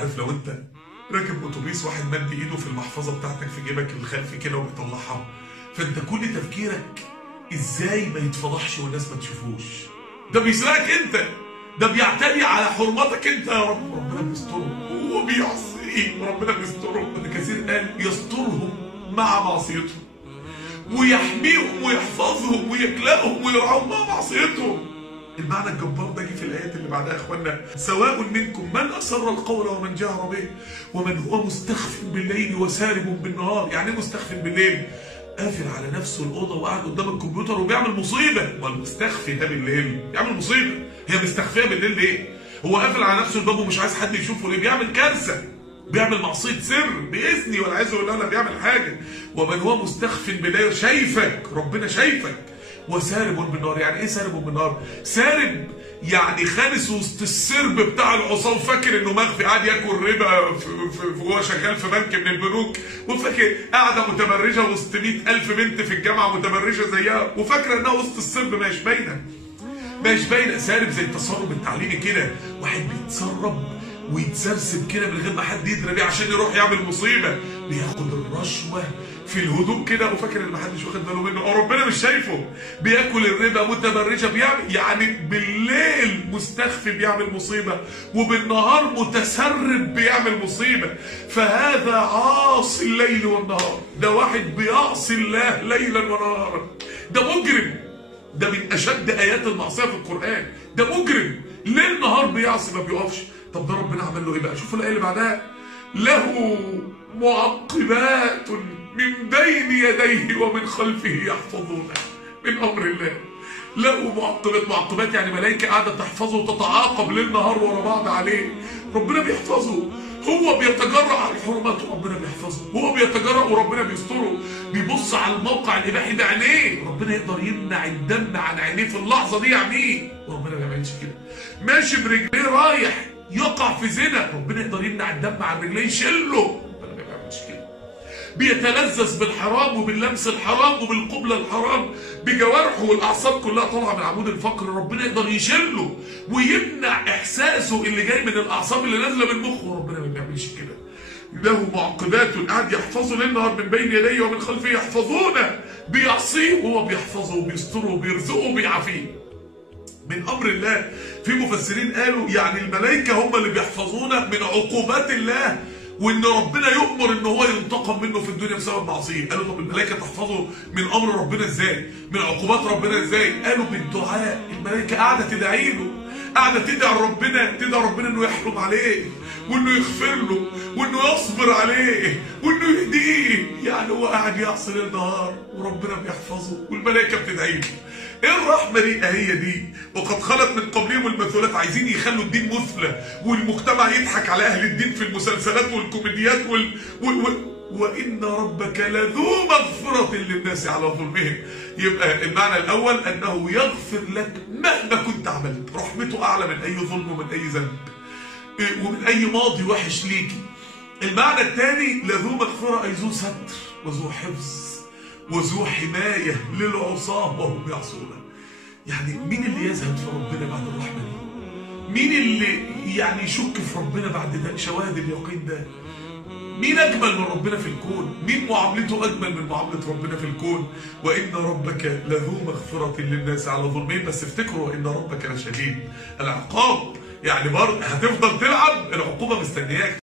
عارف لو انت راكب اتوبيس واحد مد ايده في المحفظه بتاعتك في جيبك الخلفي كده وبيطلعها، فانت كل تفكيرك ازاي ما يتفضحش والناس ما تشوفوش. ده بيسرقك انت، ده بيعتدي على حرمتك انت يا رب. ربنا بيسترهم وهو بيعصيه وربنا بيسترهم. ابن كثير قال يسترهم مع معصيتهم ويحميهم ويحفظهم ويكلأهم ويرعاهم مع معصيتهم. المعنى الجبار ده جه في الايات اللي بعدها يا اخوانا. سواء منكم من اسر القول ومن جهر به ومن هو مستخف بالليل وسارب بالنهار. يعني ايه مستخف بالليل؟ قافل على نفسه الاوضه وقاعد قدام الكمبيوتر وبيعمل مصيبه. والمستخفي ده بالليل يعمل مصيبه. هي مستخفيه بالليل ليه؟ هو قافل على نفسه الباب ومش عايز حد يشوفه ليه؟ بيعمل كارثه، بيعمل معصيه سر باذني والعياذ بالله ولا بيعمل حاجه. ومن هو مستخف بالليل شايفك، ربنا شايفك. وسارب بالنار. يعني ايه سارب بالنار؟ سارب يعني خالص وسط السرب بتاع العصام، فاكر انه مخفي قاعد ياكل ربا وهو شغال في بنك من البنوك، وفاكر قاعده متبرجه وسط 100,000 بنت في الجامعه متبرجه زيها، وفاكره انها وسط السرب مش باينه. مش باينه. سارب زي التسرب التعليمي كده، واحد بيتسرب ويتسرسب كده من غير ما حد يدري بيه عشان يروح يعمل مصيبه، بياخد الرشوه في الهدوء كده وفاكر ان محدش واخد باله منه او ربنا مش شايفه. بياكل الربا متبرجه، بيعمل يعني بالليل مستخفي بيعمل مصيبه، وبالنهار متسرب بيعمل مصيبه. فهذا عاصي الليل والنهار. ده واحد بيعصي الله ليلا ونهارا. ده مجرم. ده من اشد ايات المعصيه في القران. ده مجرم ليل نهار بيعصي ما بيقفش. طب ده ربنا عمل له ايه بقى؟ شوفوا الايه اللي بعدها. له معقبات من بين يديه ومن خلفه يحفظونه من امر الله. له معقبات. معقبات يعني ملائكه قاعده تحفظه وتتعاقب ليل نهار ورا بعض عليه. ربنا بيحفظه. هو بيتجرأ على الحرمات وربنا بيحفظه. هو بيتجرأ وربنا بيستره. بيبص على الموقع الاباحي بعينيه، ربنا يقدر يمنع الدم عن عينيه في اللحظه دي يعميه وربنا ما بيعملش كده. ماشي برجليه رايح يقع في زنا، ربنا يقدر يمنع الدم عن رجليه يشيله، ربنا ما بيعملش كده. بيتلذذ بالحرام وباللمس الحرام وبالقبله الحرام بجوارحه والاعصاب كلها طالعه من عمود الفقر، ربنا يقدر يشيله ويمنع احساسه اللي جاي من الاعصاب اللي نازله من مخه، ربنا ما بيعملش كده. له معقبات قاعد يحفظه ليل نهار من بين يديه ومن خلفه يحفظونه. بيعصيه وهو بيحفظه وبيستره وبيرزقه وبيعافيه من امر الله. في مفسرين قالوا يعني الملائكه هم اللي بيحفظونا من عقوبات الله، وان ربنا يؤمر ان هو ينتقم منه في الدنيا بسبب معصيه. قالوا طب الملائكه تحفظه من امر ربنا ازاي؟ من عقوبات ربنا ازاي؟ قالوا بالدعاء. الملائكه قاعده تدعي له، قاعده تدعي ربنا انه يحرم عليه وانه يغفر له وانه يصبر عليه وانه يهديه. يعني هو قاعد يعصي ليل نهار وربنا بيحفظه والملائكه بتدعي له. ايه الرحمه دي؟ هي دي. وقد خلت من قبلهم المثلات. عايزين يخلوا الدين مثلى والمجتمع يضحك على اهل الدين في المسلسلات والكوميديات وان ربك لذو مغفره للناس على ظلمهم. يبقى المعنى الاول انه يغفر لك مهما كنت عملت، رحمته اعلى من اي ظلم ومن اي ذنب ومن اي ماضي وحش ليكي. المعنى الثاني لذو مغفره اي ذو ستر وذو حفظ وذو حمايه للعصاه وهم يعصونه. يعني مين اللي يزهد في ربنا بعد الرحمه دي؟ مين اللي يعني يشك في ربنا بعد ده شواهد اليقين ده؟ مين اجمل من ربنا في الكون؟ مين معاملته اجمل من معامله ربنا في الكون؟ وان ربك لذو مغفره للناس على ظلمهم. بس افتكروا ان ربك لشديد العقاب. يعني برضه هتفضل تلعب، العقوبه مستنياك.